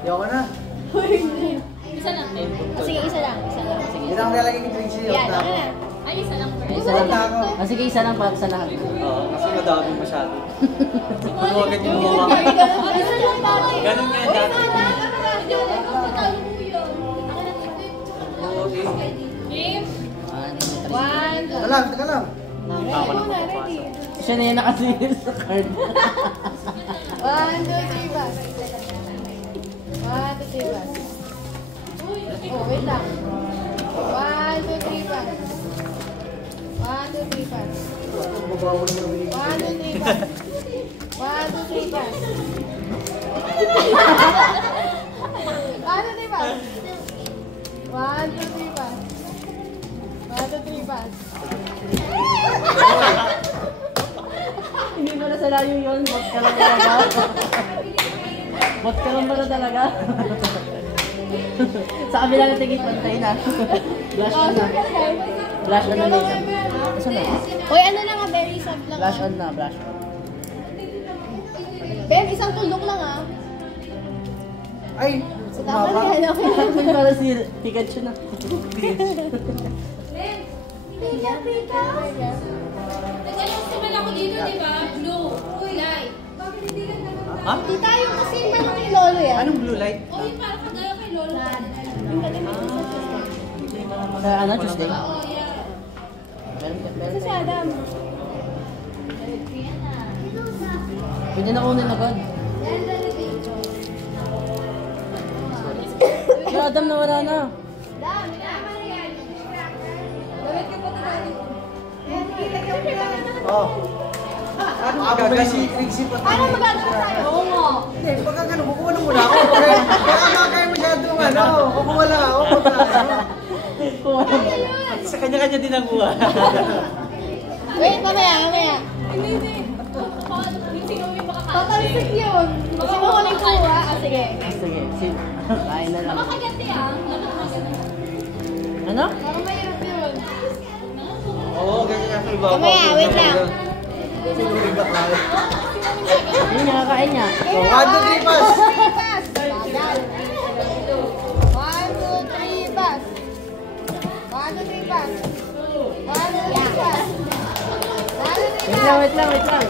Yoko na. Isa lang. Sige, isa lang. Sige. Hindi ako nalagay yung Trixie. Yan, okay na. Ay, isa lang. Isa lang. Sige, isa lang para sa lahat. Oo, kasi madami masyado. Huwag yung gumawa. Ganun nga dati. Game. Teka lang. Siya na yan nakasigil sa card. 1, 2, 3, pass. 1, 2, 3, pass. Oh, wait lang. 1, 2, 3, pass. 1, 2, 3, pass. 1, 2, 3, pass. 1, 2, 3, pass. 1, 2, 3, pass. 1, 2, 3, pass. 1, 2, 3, pass. Hindi mo na sa layo yun. Bot ka lang talaga. Bot ka lang pala talaga. Sa kabila na tigit pantay na. Blush on na. Blush on na na isa. Isa na. Hoy, ano lang ah, very soft lang. Blush on na. Blush on. Ben, isang tuldok lang ah. Ay! So, tama na yan. Okay lang. Hindi para si Pikachu na. Pika, pika. Teka lang, simal ako dito, di ba? Blue. Light. Ha? Di tayo kasi meron kay Lolo yan. Anong blue light? O, yun parang kagaya kay Lolo. Yung galing mo sa Sa ano, Tuesday? Oh, yeah. Ito si Adam. Pwede na kunin agad. Si Adam na wala na. Oo. Ano magagawa si Trixie pa? Paano magagawa tayo? Oo nga. Hindi, pagka gano'n, kukuha na muna ako. Baka makakaya masyadong ano, kukuha lang ako. Sa kanya-kanya din ang kuha. Wait, mamaya. Hindi. Yung sinuwi makakasin. Tatalsik yun. Kasi mo huling kuha. Ah, sige. Sige, sige. Kain na lang. Makakaganti ah. Ano? Parang mahirap yun. Oo, ganyan nga sa ibabaw. Mamaya, wait lang. Sinuring ka kaya. Yun, nakakain niya. So, 1, 2, 3, pass! Pass. Bagal. 1, 2, 3, pass. 1, 2, 3, pass. 1, 2, 3, pass. 1, 2, 3, pass.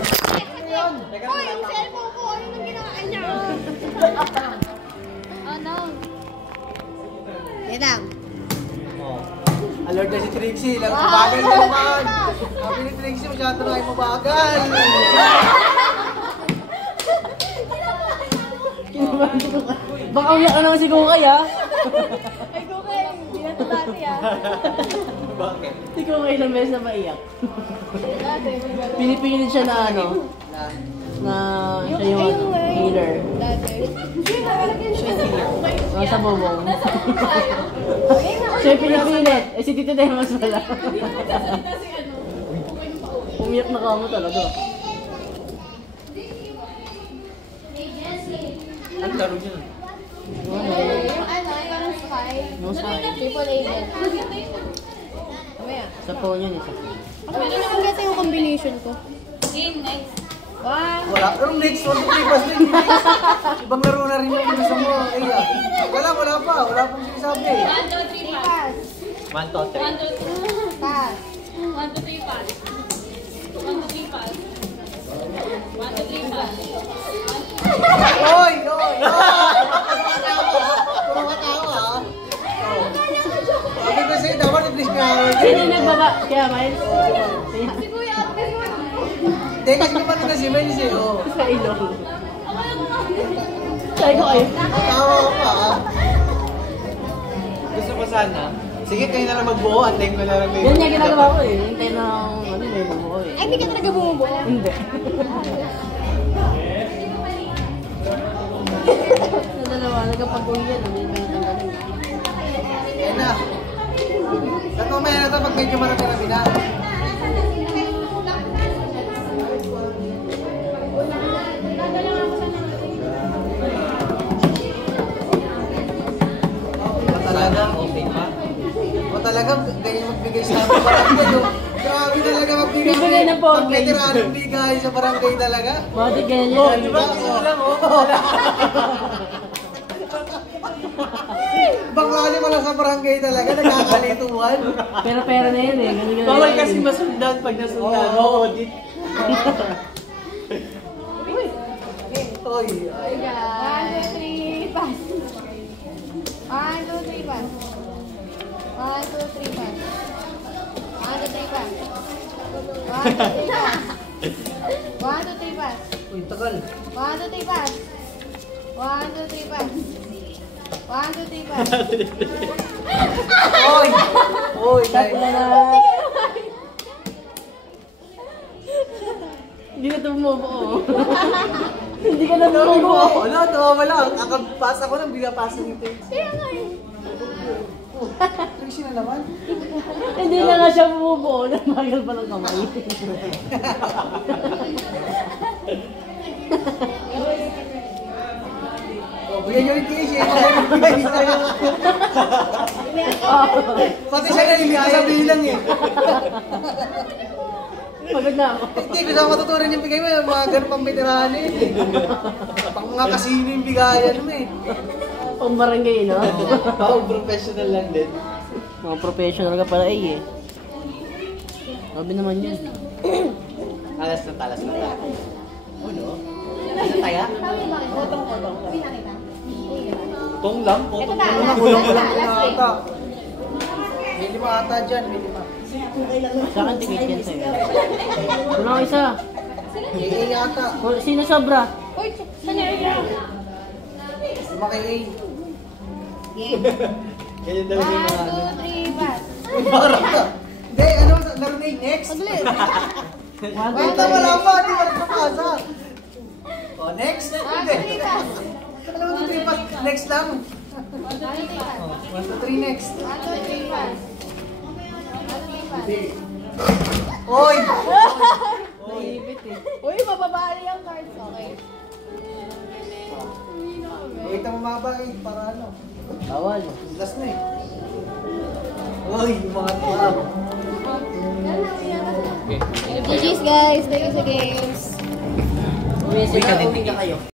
Wait lang. Hoy, yung cellphone ko, ano nang ginaan niya? Oh no. Yan lang. Alert na si Trixie, lang mabagal na naman. Sabi ni Trixie, masyado na kayo mabagal. Baka umiyak ka naman si Kukay ah. Ay, Kukay, hindi na ito dati ah. Bakit? Si Kukay ilang beses na maiyak. Dati, may gano'n. Pinipilit siya na ano, na siya yung healer. Dati. Sa bubong. Siya yung pinipilit. Eh si Tito Demos wala. Umiyak na ka mo talaga. Ang laro niya. Yung ano, yung Sky. No sign. Triple A. Mamaya. Sa phone yun isa. Ano naman kasi yung combination ko? Game next. 1, Wala. Anong next? 1, 2, 3, pass din. Ibang laro na rin yung gusto mo. Iya. Wala pa. Wala pong sinasabi. 1, 2, 3, pass. pass. 1, 2, 1, 2, 3. Pass. 1, 2, 3, pass. 1, 2, 3, pass. 1, 2, 3, pass. Oy! Puro katawa ah. Sabi ko sa'yo, dapat i-please ka. Sino yung nagbaba? Kaya Miles? Hindi, kasi kapatid na si Miles eh. Sa ilong. Sabi ko kayo. Katawa ko pa ah. Gusto ko sana. Sige, kayo na lang magbuo. Antayin ko na lang kayo. Yan niya ginagawa ko eh. Hintay na ano may bumuo eh. Ay, hindi ka talaga bumubuo. Hindi. Nadalawa, nagkapag-uwi yan. Hindi may tanggalin. Yan na. Sa mamaya na ito, pag medyo marami-rami na. Talaga, okay pa. O talaga, ganyan magbigay sa amin barangay. Grabe talaga magbigay. Bibigay ng pogi. Pagkatiranong bigay sa barangay talaga. Bakit ganyan Oh, yan? di ba? Gusto lang, oh. sa barangay talaga, nagkakalituan. Pera-pera na yun eh. Ganun-ganun Bawal yun. kasi masundan pag nasundan. Oo. Audit. Oy, One, two, three, pass. One, two, three, pass. One, two, three, pass. One, two, three, pass. One, two, three, pass. One, two, three, pass. uy, tagal. One, two, three, pass. One, two, three, pass. One, two, three, pass. Oy! Oy, Tatlo guys. na. Hindi ka tumubuo. Hindi ka na tumubuo. Ano, tawa lang. Akapasa ko nang bigapasa nito. Kaya nga eh. Oh, Tracy na naman. Hindi na nga siya bumubuo. Namagal pa ng kamay. Oh, bigyan nyo rin kay Shay. Pati siya nalilito sa bilang eh. Pagod na ako. Hindi, kung saan matuturin yung bigay mo, yung mga ganun pang veterano yun eh. Pang mga kasino yung bigayan mo eh. Pang barangay, no? Oo, professional lang din. Mga professional ka pala eh. Sabi naman yun. Talas na talas na talas. Oh no? Ano taya? Sabi ba? Potong-potong. Sabi na kita. Tong lang? Ito Potong na, lang. last Kulang-kulang na, na last game. ata. May lima ata dyan, may lima. Sa akin, tigit yan sa'yo. Wala ka isa. May A ata. Sino sobra? Uy, saan yun? Lima kay A. Ganyan talaga yung One, mga ano. two, three, pass. Uy, parang ka. Hindi, ano, laro na yung next. Paglit. Wait na, wala pa, di ba nagpapasa? O, next. One, two, Hindi. three, pass. Alam mo, 2, 3 pa. Next lang. One, two, three, pass. 1, 2, 3, next. One, two, three, pass. One, two, three, pass. Oy! Naibit eh. Uy, mababali ang cards. Okay. Wait ang mababa eh, para ano. Bawal. Last na eh. Oy, yung mga tuwa. GG's guys, thank you sa games. Uwi ka kayo.